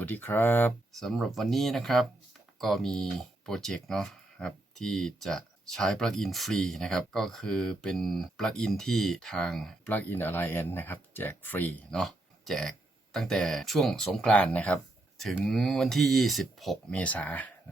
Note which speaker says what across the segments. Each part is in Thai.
Speaker 1: วัสดีครับสำหรับวันนี้นะครับ ก็มีโปรเจกต์เนาะครับที่จะใช้ปลั๊กอินฟรีนะครับ ก็คือเป็นปลั๊กอินที่ทาง Plugin Alliance นะครับ แจกฟรีเนาะแจกตั้งแต่ช่วงสงกรานต์นะครับ ถึงวันที่ 26 เมษา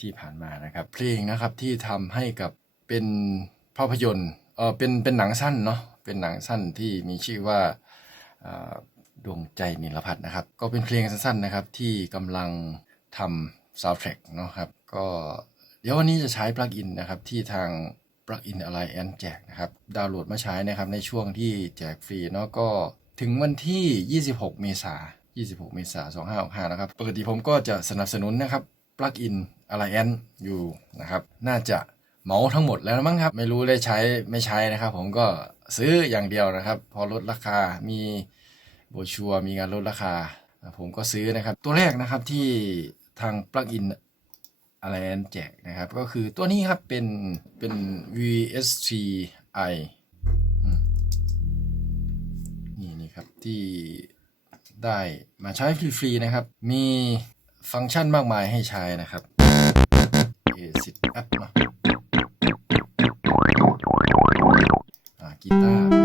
Speaker 1: ที่ผ่านมานะครับ เพลงนะครับที่ทำให้กับเป็นภาพยนตร์เออเป็นเป็นหนังสั้นเนาะเป็นหนังสั้นที่มีชื่อว่า ดวงใจนิรพัฒน์นะครับ ก็เป็นเพลงสั้นๆนะครับ ที่กำลังทำ soundtrack เนาะครับ ก็เดี๋ยววันนี้จะใช้ปลั๊กอินนะครับ ที่ทาง Plugin Alliance แจกนะครับ ดาวน์โหลดมาใช้นะครับ ในช่วงที่แจกฟรีเนาะก็ถึงวันที่ 26 เมษายน26 เมษายน2565 นะครับ ปกติผมก็จะสนับสนุนนะครับ Plugin Alliance อยู่นะครับ น่าจะเหมาทั้งหมดแล้วมั้งครับ ไม่รู้ได้ใช้ไม่ใช้นะครับ ผมก็ซื้ออย่างเดียวนะครับ พอลดราคามี โบชัวมีงานลดราคา ผมก็ซื้อนะครับ ตัวแรกนะครับที่ทางปลั๊กอินอะไรนแจกนะครับ ก็คือตัวนี้ครับเป็นเป็น VSTi นี่นี่ครับที่ได้มาใช้ฟรีๆนะครับ มีฟังก์ชันมากมายให้ใช้นะครับ A10 แอปเนาะอ่ากีตาร์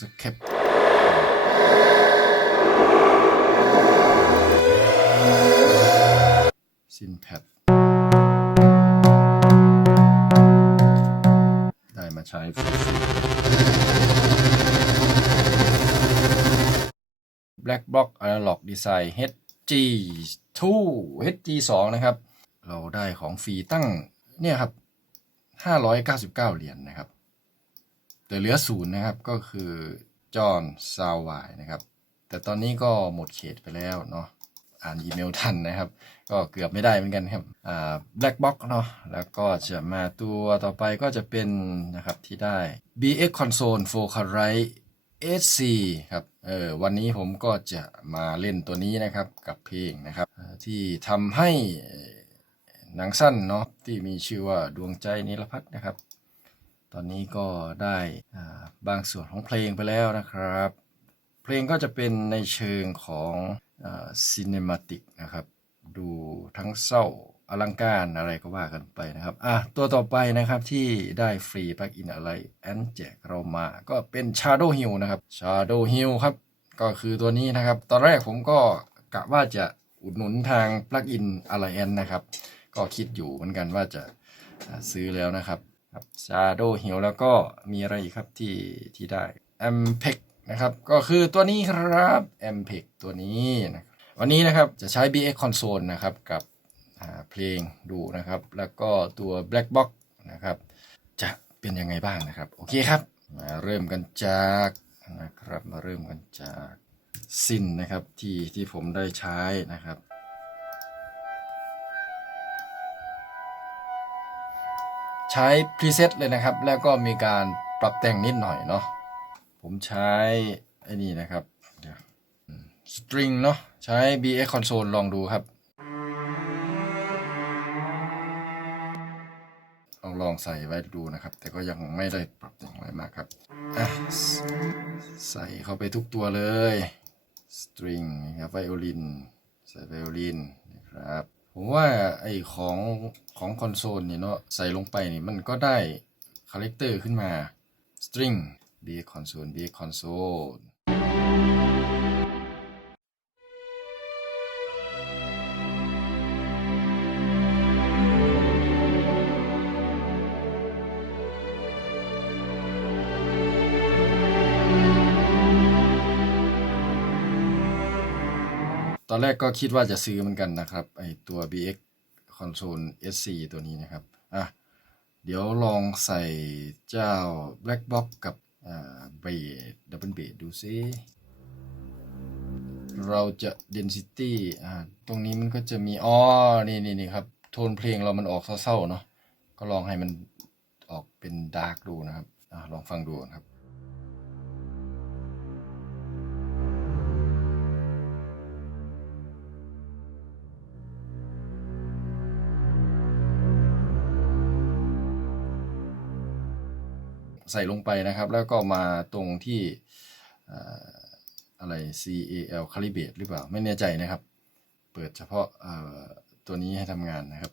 Speaker 1: สเคปซินแพดได้มาใช้ Black Block Analog Design HG2 HG2 นะครับ เราได้ของฟรีตั้งเนี่ยครับ 599 เหรียญนนะครับ แต่เหลือศูนย์นะครับก็คือจอห์นซาววายนะครับ แต่ตอนนี้ก็หมดเขตไปแล้วเนาะอ่านอีเมลทันนะครับ ก็เกือบไม่ได้เหมือนกันครับอ่า Black Box เนาะแล้วก็จะมาตัวต่อไปก็จะเป็นนะครับที่ได้ BX Console Focusrite SC ครับเออวันนี้ผมก็จะมาเล่นตัวนี้นะครับกับเพลงนะครับ ที่ทำให้หนังสั้นเนาะที่มีชื่อว่าดวงใจนิรพัฒนนะครับ ตอนนี้ก็ได้บางส่วนของเพลงไปแล้วนะครับ เพลงก็จะเป็นในเชิงของซีเนมาติกนะครับ ดูทั้งเศร้าอลังการอะไรก็ว่ากันไปนะครับอะตัวต่อไปนะครับที่ได้ฟรีปลั๊กอินอะไรแอนแจกเรามาก็เป็น Shadow Hill นะครับ Shadow Hill ครับ ก็คือตัวนี้นะครับ ตอนแรกผมก็กะว่าจะอุดหนุนทางปลั๊กอินอะไรแอนนะครับ ก็คิดอยู่เหมือนกันว่าจะซื้อแล้วนะครับ ครับ Shadow Hill แล้วก็มีอะไรอีกครับที่ที่ได้ Ampeg นะครับ ก็คือตัวนี้ครับ Ampeg ตัวนี้นะครับวันนี้นะครับจะใช้ BX Console นะครับกับเพลงดูนะครับ แล้วก็ตัว Black Box นะครับ จะเป็นยังไงบ้างนะครับ โอเคครับ มาเริ่มกันจากนะครับมาเริ่มกันจากซินนะครับที่ที่ผมได้ใช้นะครับ ใช้พรีเซตเลยนะครับ แล้วก็มีการปรับแต่งนิดหน่อยเนาะผมใช้ไอ้นี่นะครับสตริงเนาะใช้ BX Console ลองดูครับ ลองลองใส่ไว้ดูนะครับ แต่ก็ยังไม่ได้ปรับแต่งอะไรมากครับอะใส่เข้าไปทุกตัวเลยสตริงนะครับไวโอลิน ใส่ไวโอลินนะครับ ผมว่าไอของของคอนโซลเนี่ยเนาะใส่ลงไปนี่มันก็ได้คาแรคเตอร์ขึ้นมา string b console b console อนแรกก็คิดว่าจะซื้อเหมือนกันนะครับไอตัว BX Console SC ตัวนี้นะครับอะเดี๋ยวลองใส่เจ้า Black Box กับเบสดับเบิลเบสดูซิ เราจะ density อ่าตรงนี้มันก็จะมีอ๋อนี่นี่นี่ครับโทนเพลงเรามันออกเศร้าๆเนาะก็ลองให้มันออกเป็นดาร์กดูนะครับอลองฟังดูนะครับ ใส่ลงไปนะครับ แล้วก็มาตรงที่อะไร CAL Calibrate หรือเปล่า ไม่แน่ใจนะครับ เปิดเฉพาะตัวนี้ให้ทำงานนะครับ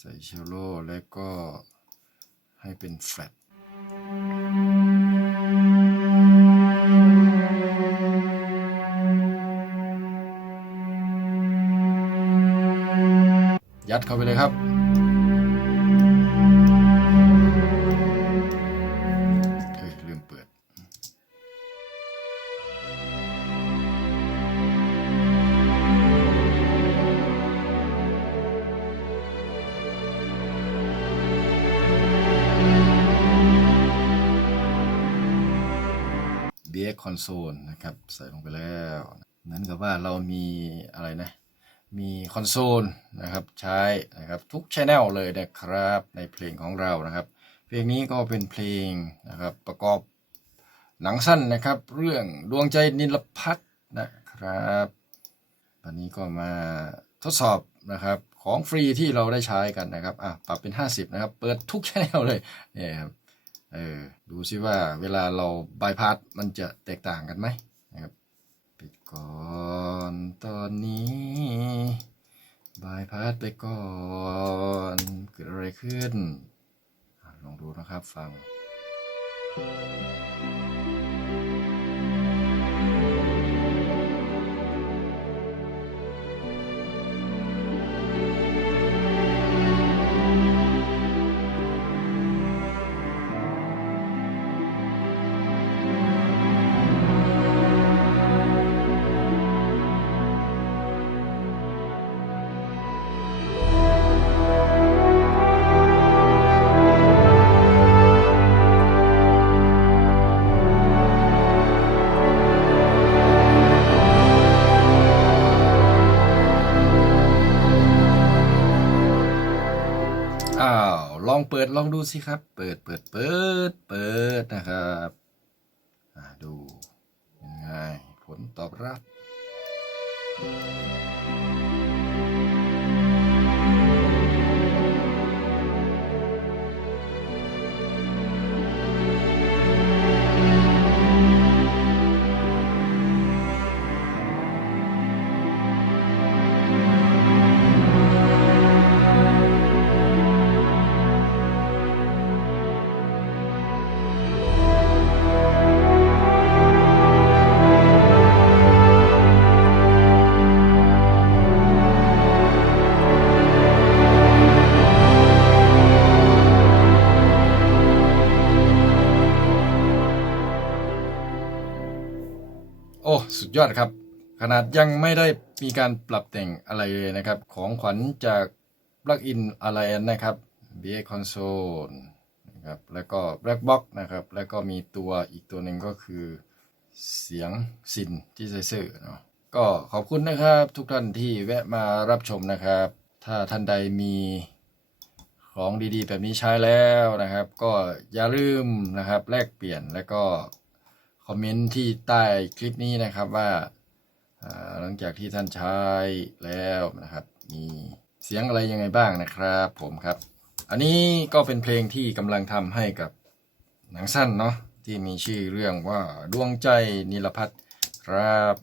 Speaker 1: ใส่เชลโลแล้วก็ ให้เป็นแฟลตยัดเข้าไปเลยครับ BX Console นะครับ ใส่ลงไปแล้วเหมือนกับว่าเรามีอะไรนะ มีคอนโซลนะครับใช้นะครับทุกช anel เลยนะครับในเพลงของเรานะครับ เพลงนี้ก็เป็นเพลงนะครับประกอบหนังสั้นนะครับ เรื่องดวงใจนิลพัฒน์นะครับวันนี้ก็มาทดสอบนะครับของฟรีที่เราได้ใช้กันนะครับอะปรับเป็น 50 นะครับ เปิดทุกช anel เลยเนี่ยครับ เออดูซิว่าเวลาเราบายพาสมันจะแตกต่างกันไหมนะครับปิดก่อนตอนนี้บายพาสไปก่อนเกิดอะไรขึ้นลองดูนะครับฟัง องเปิดลองดูสิครับ เปิดเปิดเปิดเปิดนะครับดูยังไงผลตอบรับ สุดยอดครับ ขนาดยังไม่ได้มีการปรับแต่งอะไรเลยนะครับ ของขวัญจากปลั๊กอินอะไรนะครับ BA Console นะครับแล้วก็ Black Box นะครับแล้วก็มีตัวอีกตัวหนึ่งก็คือเสียงซินที่ไซเซอร์เนาะก็ขอบคุณนะครับทุกท่านที่แวะมารับชมนะครับ ถ้าท่านใดมีของดีๆ แบบนี้ใช้แล้วนะครับ ก็อย่าลืมนะครับแลกเปลี่ยนแล้วก็ คอมเมนต์ที่ใต้คลิปนี้นะครับว่าหลังจากที่ท่านใช้แล้วนะครับ มีเสียงอะไรยังไงบ้างนะครับผมครับ อันนี้ก็เป็นเพลงที่กำลังทำให้กับหนังสั้นเนาะที่มีชื่อเรื่องว่าดวงใจนิลพัฒครับ